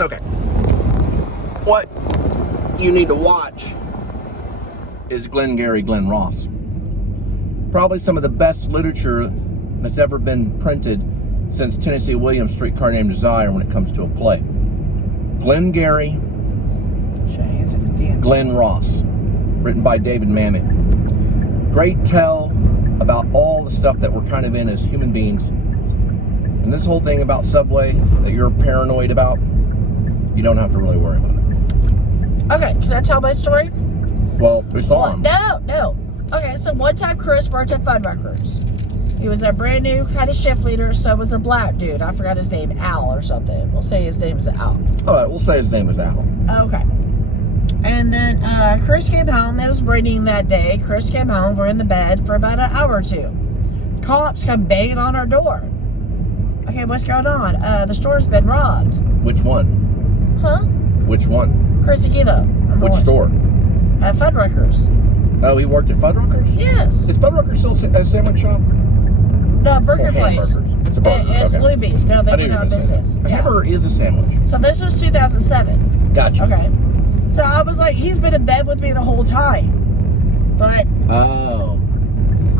Okay. What you need to watch is Glengarry Glen Ross. Probably some of the best literature that's ever been printed since Tennessee Williams' Streetcar Named Desire when it comes to a play. Glengarry Glen Ross, written by David Mamet. Great tell about all the stuff that we're kind of in as human beings. And this whole thing about Subway that you're paranoid about, you don't have to really worry about it. Okay, can I tell my story? Well, it's on. No. Okay, so one time Chris worked at Fuddruckers. He was a brand new kind of shift leader, so it was a black dude. I forgot his name, Al or something. We'll say his name is Al. All right, we'll say his name is Al. Okay. And then Chris came home. It was raining that day. Chris came home. We're in the bed for about an hour or two. Cops come banging on our door. Okay, what's going on? The store's been robbed. Which one? Huh? Which one? Chris Aquila. Which store? At Fuddruckers. Oh, he worked at Fuddruckers? Yes. Is Fuddruckers still a sandwich shop? No, burger place. It's a burger. It's okay. Luby's. No, they went out of business. A hamburger is a sandwich. So this was 2007. Gotcha. Okay. So I was like, he's been in bed with me the whole time. But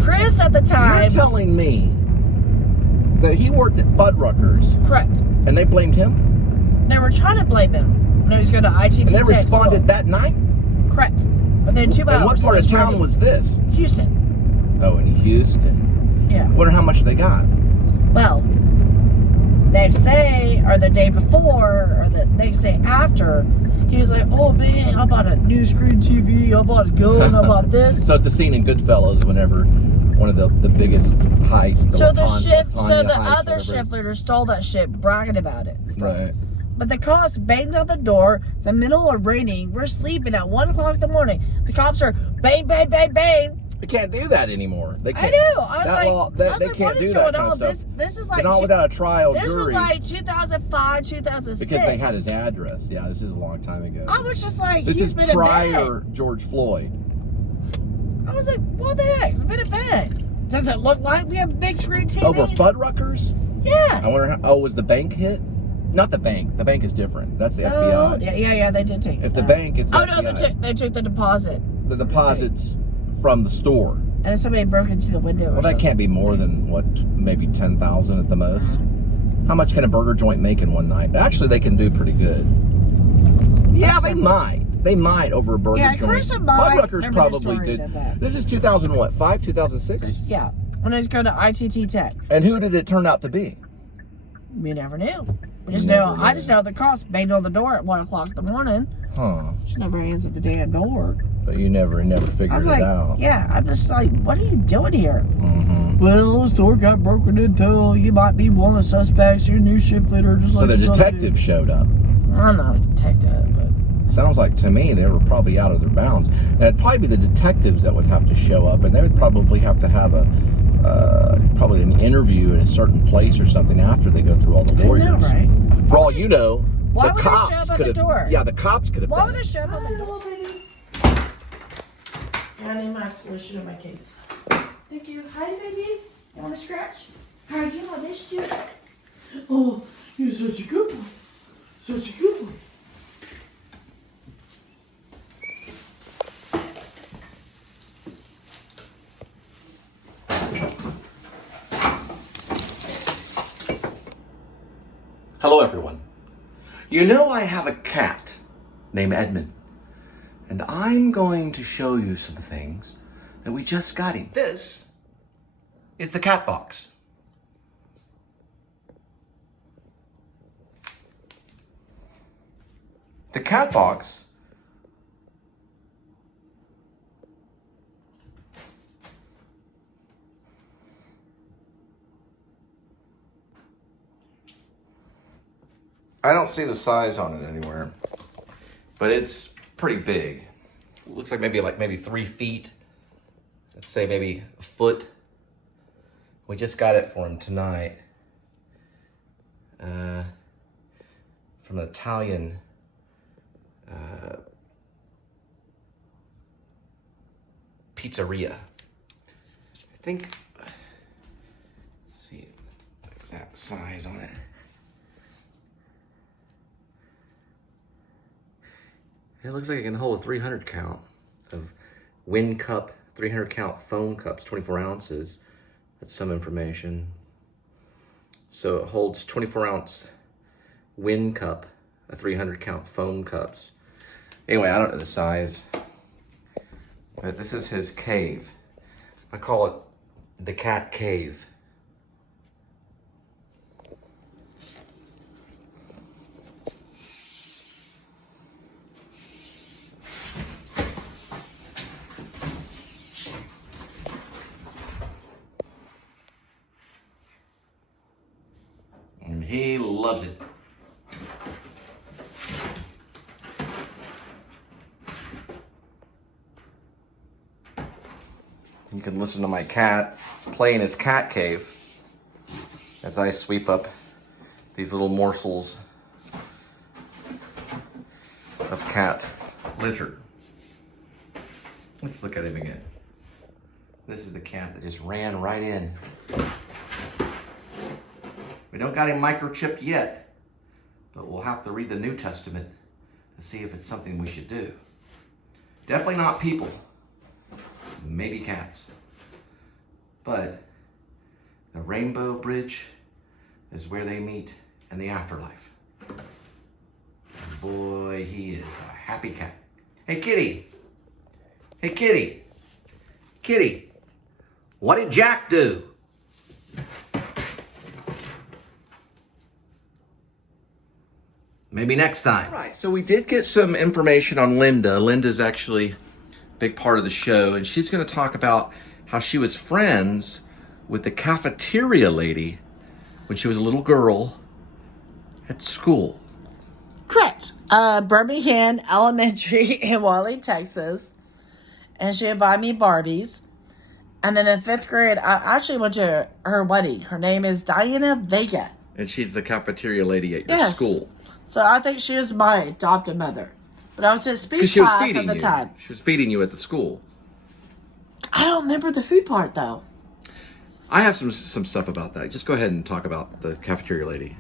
Chris at the time. You're telling me that he worked at Fuddruckers. Correct. And they blamed him? They were trying to blame him when he was going to ITT. And they responded that night? Correct. But then 2 hours. And what part of town was this? Houston. Oh, in Houston. Yeah. Wonder how much they got. Well, next day, or the day before, or the next day after, he was like, oh man, I bought a new screen TV, I bought a gun, I bought this. So it's the scene in Goodfellas whenever one of the biggest heists. So the other shift leader stole that shit, bragging about it. Right. But the cops banged on the door. It's the middle of raining. We're sleeping at 1 o'clock in the morning. The cops are bang, bang, bang, bang. They can't do that anymore. They can't. I do. I was like, they can't do that kind of stuff. This is like not without a trial This jury. was like 2005, 2006. Because they had his address. Yeah, this is a long time ago. I was just like, this he's is been in prior bed. George Floyd. I was like, what the heck? He's been in bed. Does it look like we have big screen TV? Over Fuddruckers? Yes. I wonder how, was the bank hit? Not the bank. The bank is different. That's the FBI. Yeah, they did take If the bank, it's FBI. They took the deposit. The deposits from the store. And somebody broke into the window. Well, that can't be more than, what, maybe 10,000 at the most? How much can a burger joint make in one night? Actually, they can do pretty good. Yeah, they might. They might over a burger joint. Fuddruckers probably did. This is 2005, 2006? Yeah. When I was going to ITT Tech. And who did it turn out to be? We never knew. I just know the cops banged on the door at 1 o'clock in the morning. Huh. She never answered the damn door. But you never figured it out. Yeah, I'm just like, what are you doing here? Well, the store got broken into. You might be one of the suspects. You're a new shift leader. Just so like the detective showed up. I'm not a detective, but sounds like to me they were probably out of their bounds. And it'd probably be the detectives that would have to show up, and they would probably have to have probably an interview in a certain place or something after they go through all the warriors. I know, right? For all you know, why the would cops they show up at could the door? have. Yeah, the cops could have. Why would they show up at the door, baby? I need my solution in my case. Thank you. Hi, baby. You want to scratch? Hi, you. I missed you. Oh, you're such a good one. Such a good one. Hello, everyone. You know I have a cat named Edmund, and I'm going to show you some things that we just got him. This is the cat box. The cat box I don't see the size on it anywhere, but it's pretty big. Looks like maybe 3 feet. Let's say maybe a foot. We just got it for him tonight from an Italian pizzeria. I think, let's see the exact size on it. It looks like it can hold a 300 count of wind cup, 300 count foam cups, 24 ounces. That's some information. So it holds 24 ounce wind cup, a 300 count foam cups. Anyway, I don't know the size, but this is his cave. I call it the cat cave. And he loves it. You can listen to my cat play in his cat cave as I sweep up these little morsels of cat litter. Let's look at him again. This is the cat that just ran right in. We don't got him microchipped yet, but we'll have to read the New Testament to see if it's something we should do. Definitely not people. Maybe cats. But the Rainbow Bridge is where they meet in the afterlife. And boy, he is a happy cat. Hey, kitty. Hey, kitty. Kitty. What did Jack do? Maybe next time. All right, so we did get some information on Linda. Linda's actually big part of the show, and she's going to talk about how she was friends with the cafeteria lady when she was a little girl at school. Correct. Birmingham Elementary in Wally, Texas. And she would buy me Barbies. And then in 5th grade, I actually went to her wedding. Her name is Diana Vega. And she's the cafeteria lady at your school. So I think she was my adopted mother. But I was in speech She was class feeding at the time. She was feeding you at the school. I don't remember the food part, though. I have some stuff about that. Just go ahead and talk about the cafeteria lady.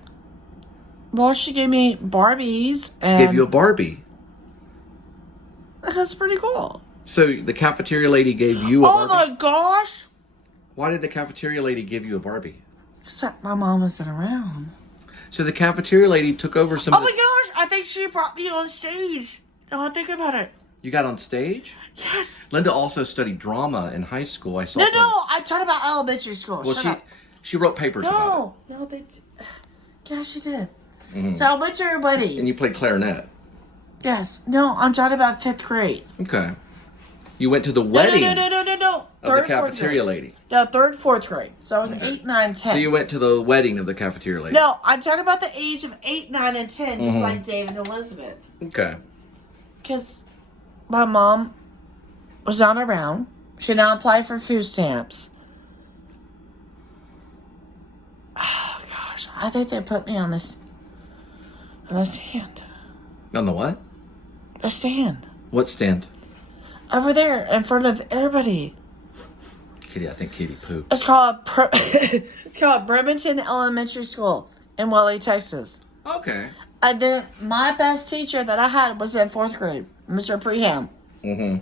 Well, she gave me Barbies. She gave you a Barbie. That's pretty cool. So the cafeteria lady gave you a Barbie? Oh my gosh! Why did the cafeteria lady give you a Barbie? Except my mom wasn't around. So the cafeteria lady took over some Oh of my the... gosh! I think she brought me on stage. Now I think about it. You got on stage? Yes. Linda also studied drama in high school. I saw. No, I'm talking about elementary school. Well, she wrote papers about it. No, yeah, she did. Mm-hmm. So I went to her wedding. And you played clarinet. Yes. No, I'm talking about 5th grade. Okay. You went to the wedding. No. Of the cafeteria lady. No, 3rd, 4th grade. So I was 8, 9, 10. So you went to the wedding of the cafeteria lady. No, I'm talking about the age of 8, 9, and 10, just like David and Elizabeth. Okay. Because my mom was not around. She now applied for food stamps. Oh, gosh. I think they put me on the stand. On the what? The stand. What stand? Over there, in front of everybody. Kitty, I think Kitty pooped. It's called Bremerton Elementary School in Wally, Texas. Okay. And then my best teacher that I had was in 4th grade, Mr. Preham. Mm-hmm.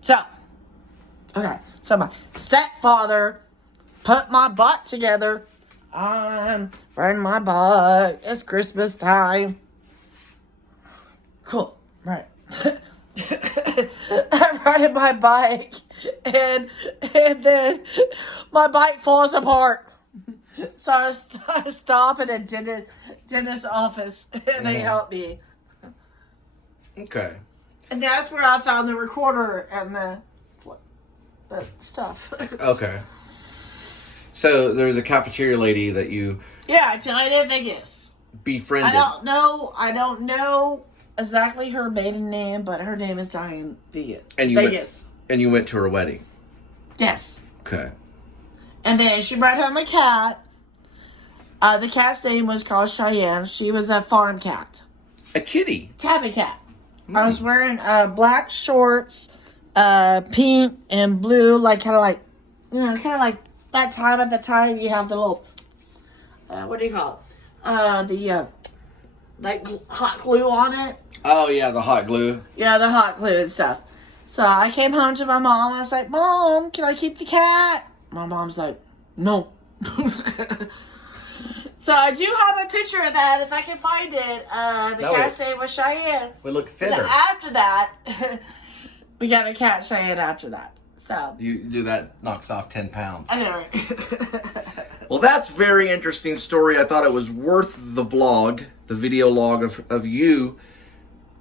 So my stepfather put my butt together. I'm riding my bike. It's Christmas time. Cool. Right. I'm riding my bike, and then my bike falls apart. So I stop at a dentist's office, and they help me. Okay. And that's where I found the recorder and the stuff. Okay. So there was a cafeteria lady that you... Yeah, Diana Vegas. Befriended. I don't know exactly her maiden name, but her name is Diane Vegas. And you went to her wedding? Yes. Okay. And then she brought home a cat. The cat's name was called Cheyenne. She was a farm cat. A kitty? Tabby cat. I was wearing black shorts, pink and blue, kind of like that time at the time you have the little, what do you call it? Like hot glue on it. Oh yeah, the hot glue. Yeah, the hot glue and stuff. So I came home to my mom and I was like, Mom, can I keep the cat? My mom's like, no. So I do have a picture of that if I can find it. The cat stayed with Cheyenne. We look And thinner. after that, we got a cat Cheyenne after that. So You do that, knocks off 10 pounds. I know, right? Well, that's a very interesting story. I thought it was worth the vlog, the video log of you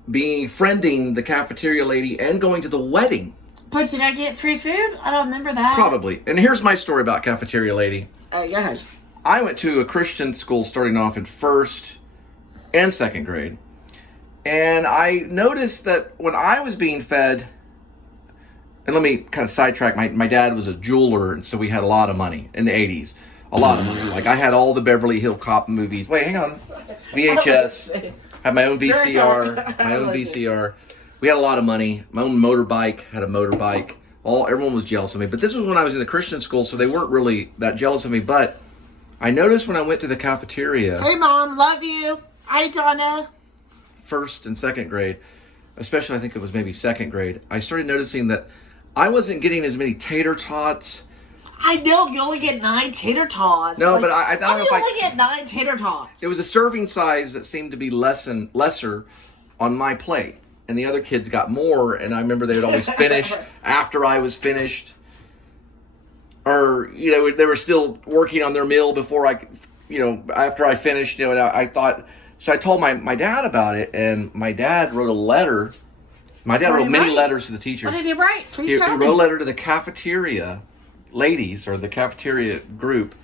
befriending the cafeteria lady and going to the wedding. But did I get free food? I don't remember that. Probably. And here's my story about cafeteria lady. Go ahead. I went to a Christian school starting off in 1st and 2nd grade. And I noticed that when I was being fed, and let me kind of sidetrack, my dad was a jeweler, and so we had a lot of money in the 80s. A lot of money. Like I had all the Beverly Hill Cop movies. Wait, hang on. VHS. Had my own VCR. My own VCR. We had a lot of money. My own motorbike. Had a motorbike. Everyone was jealous of me. But this was when I was in a Christian school, so they weren't really that jealous of me. But I noticed when I went to the cafeteria. Hey, Mom. Love you. Hi, Donna. 1st and 2nd grade, especially I think it was maybe 2nd grade, I started noticing that I wasn't getting as many tater tots. I know you only get 9 tater tots. No, but I don't know if you only get 9 tater tots? It was a serving size that seemed to be lesser on my plate, and the other kids got more. And I remember they would always finish after I was finished, or they were still working on their meal before after I finished. And I thought so. I told my dad about it, and my dad wrote a letter. My dad wrote many letters to the teachers. What did he write? He wrote a letter to the cafeteria ladies, or the cafeteria group,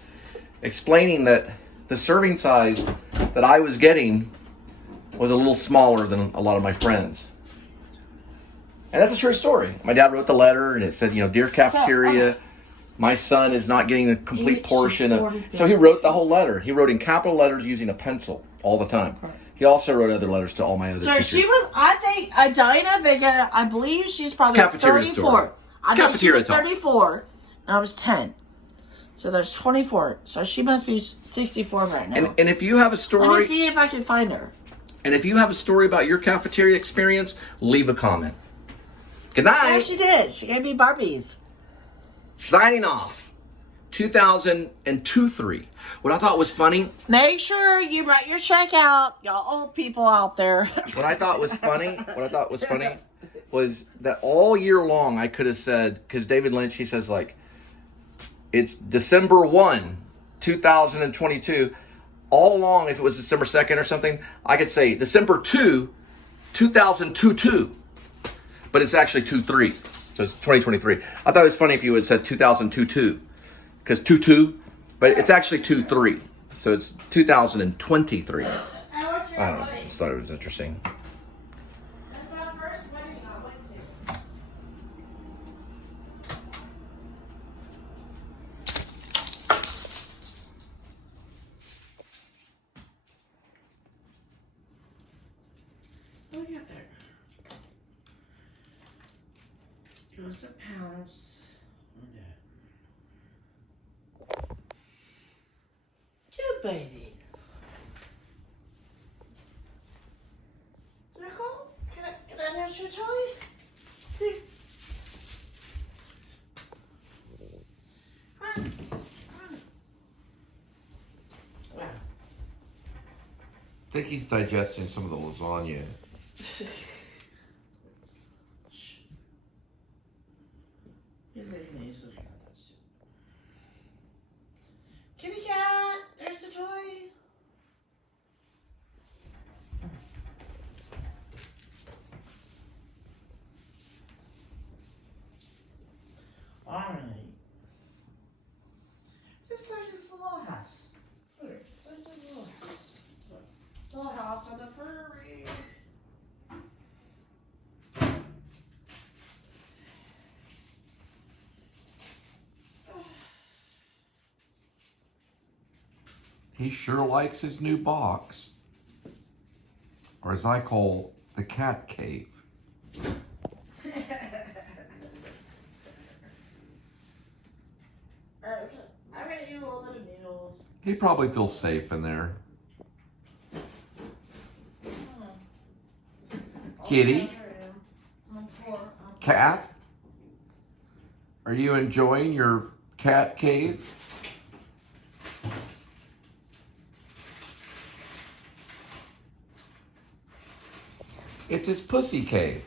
explaining that the serving size that I was getting was a little smaller than a lot of my friends. And that's a true story. My dad wrote the letter, and it said, dear cafeteria, my son is not getting a complete portion. So he wrote the whole letter. He wrote in capital letters using a pencil all the time. He also wrote other letters to all my other teachers. So she was, I think, Dinah Vega, I believe she's probably Cafeteria 34. story. I think she was Cafeteria talk. 34, and I was 10. So there's 24. So she must be 64 right now. And if you have a story... Let me see if I can find her. And if you have a story about your cafeteria experience, leave a comment. Good night. Yeah, she did. She gave me Barbies. Signing off. 2002-3. What I thought was funny... Make sure you write your check out, y'all old people out there. What I thought was funny was that all year long I could have said, because David Lynch, he says it's December 1, 2022. All along, if it was December 2nd or something, I could say December 2, 2022. But it's actually 2-3. So it's 2023. I thought it was funny if you would have said 2022. Because 2-2, but it's actually 2-3. So it's 2023. I don't know. I just thought it was interesting. That's my first wedding I went to. Look at there. Goes the pounds. Good baby. Circle? Can I touch your toy? Here. Come on. Wow. I think he's digesting some of the lasagna. Kitty cat, there's the toy. Alright. Just like this little house. There's a little house. Little house on the prairie. He sure likes his new box. Or as I call, the cat cave. I'm gonna eat a little bit of noodles. He probably feels safe in there. Kitty? Cat? Are you enjoying your cat cave? It's his pussy cave.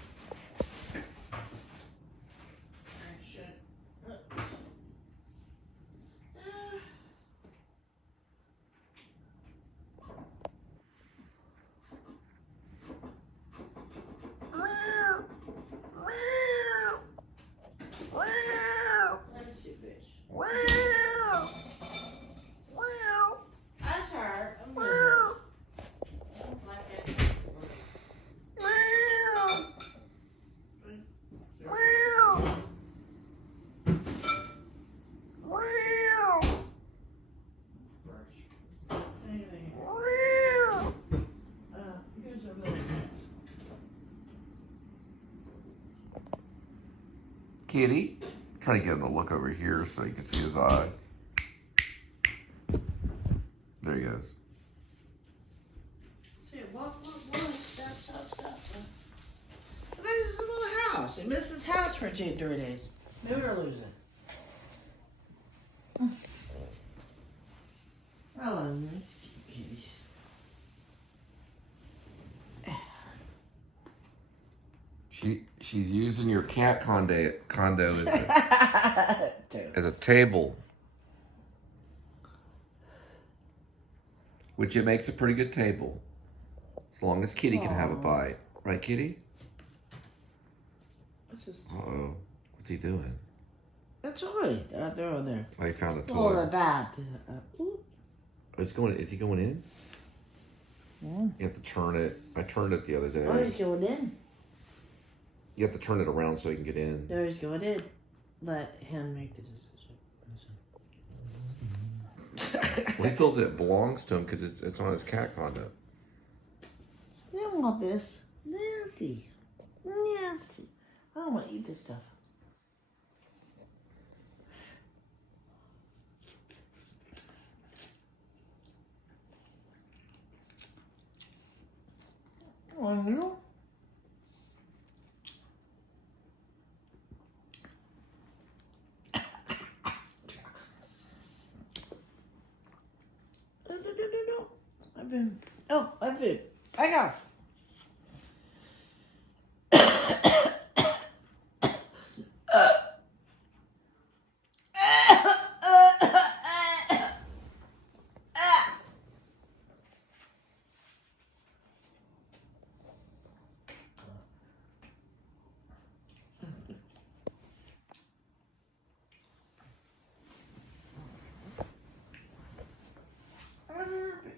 Kitty? Try to get him to look over here so you can see his eye. There he goes. See, walk. Stop. This is a little house. He missed his house for 2-3 days. Maybe we're losing. Hello, nice kitties. She's using your cat condo as a table, which it makes a pretty good table, as long as Kitty can have a bite, right, Kitty? Uh-oh, what's he doing? That's right. They're on there. Oh, he found a toy. Oh, the bat. Is he going in? Yeah. You have to turn it. I turned it the other day. Oh, he's going in. You have to turn it around so he can get in. No, he's going in. Let him make the decision. Well, he feels it belongs to him because it's on his cat condo. You don't want this. Nasty. I don't want to eat this stuff. Oh, no. No. My food. Back off.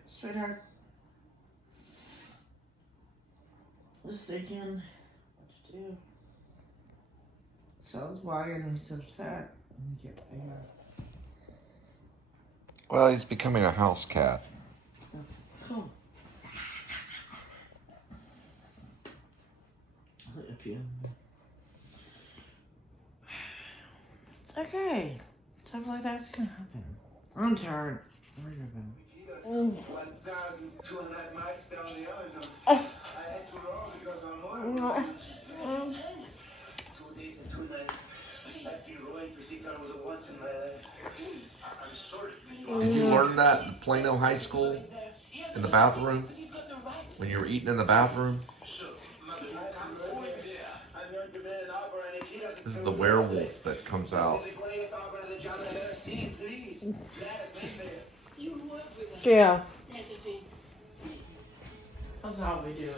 Sweetheart. Just thinking what to do. Sounds wired and he's upset. Well, he's becoming a house cat. Oh, cool. If you... It's okay. Stuff like that's gonna happen. I'm tired. Worried about it. 1,200 miles down the Amazon. I had to roll because I'm more. 2 days and 2 nights. I've been rowing to see Canon once in my life. I'm sorry. Did you learn that in Plano High School? In the bathroom? When you were eating in the bathroom? This is the werewolf that comes out. Yeah. That's how we do it.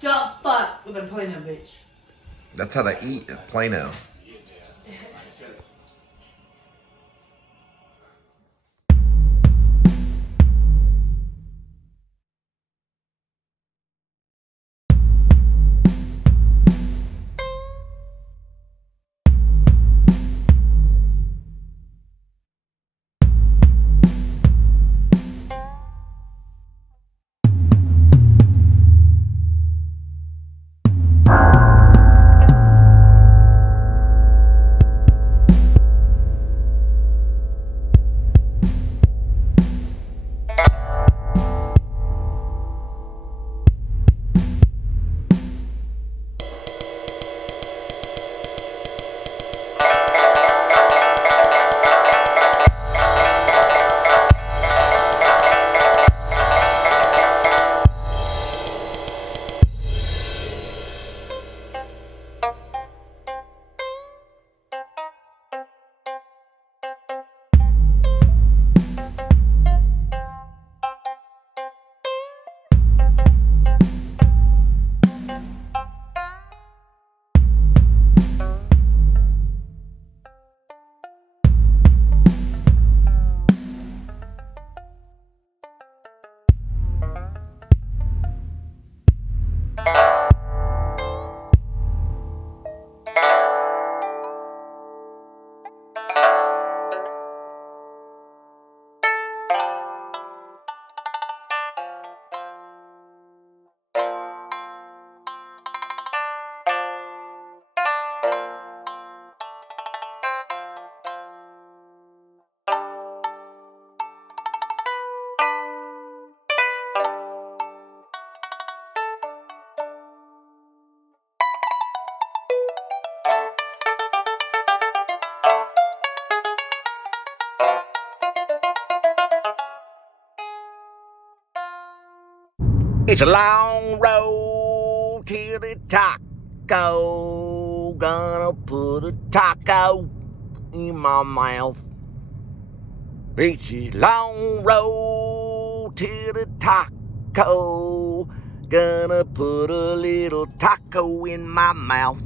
Don't fuck with a Plano bitch. That's how they eat at Plano. It's a long road to the taco. Gonna put a taco in my mouth. It's a long road to the taco. Gonna put a little taco in my mouth.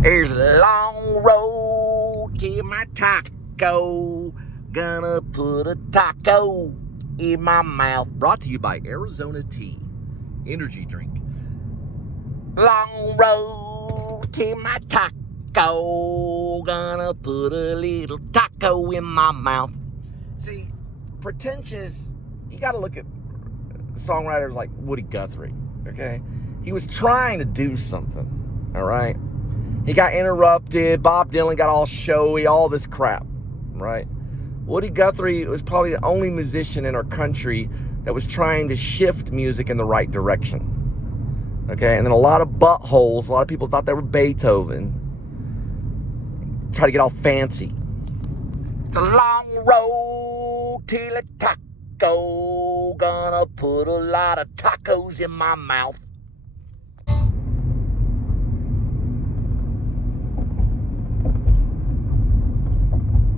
There's a long road to my taco. Gonna put a taco in my mouth. Brought to you by Arizona Tea Energy Drink. Long road to my taco. Gonna put a little taco in my mouth. See, pretentious, you gotta look at songwriters like Woody Guthrie, okay? He was trying to do something, all right? He got interrupted. Bob Dylan got all showy, all this crap, right? Woody Guthrie was probably the only musician in our country that was trying to shift music in the right direction. Okay, and then a lot of buttholes, a lot of people thought they were Beethoven. Try to get all fancy. It's a long road to the taco. Gonna put a lot of tacos in my mouth.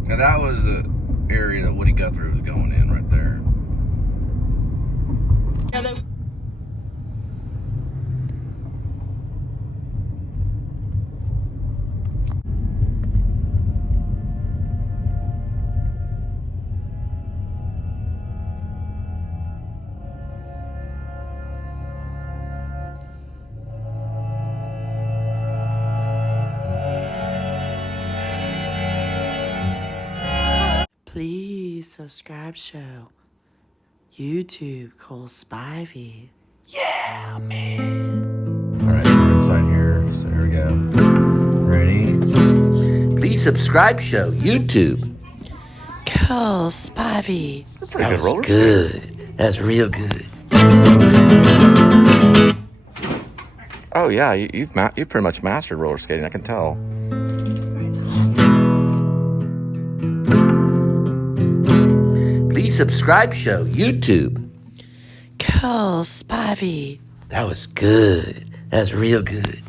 Now that was the area that Woody Guthrie was going in right there. Hello. Please subscribe show. YouTube, Cole Spivey. Yeah, man. All right, we're inside here. So here we go. Ready? Please subscribe show. YouTube. Cole Spivey. That was good. That's real good. Oh yeah, you've pretty much mastered roller skating. I can tell. Please subscribe show. YouTube. Cole Spivey. That was good. That's real good.